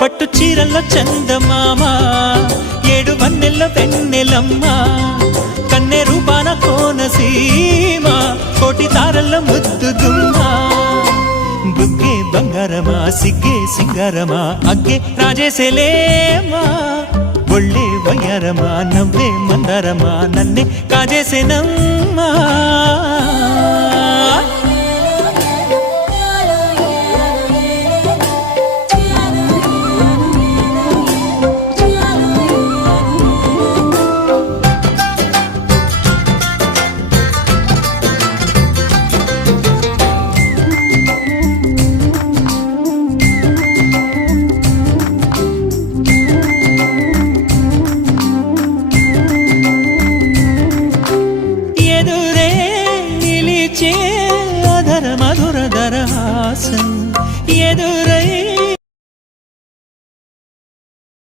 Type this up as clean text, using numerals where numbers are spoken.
పట్టు చీరల్లో చందమామ ఏడు వన్నెల్లో వెన్నెలమ్మ కన్నె రూపాన కోనసీమ కోటి తారల్లో ముద్దు గుమ్మ బుగ్గే బంగారమా సిగ్గే సింగారమా అగ్గే రాజేసేలేమా ఒళ్ళే వయ్యారమా నవ్వే మందారమా నన్నే కాజేసేనమ్మా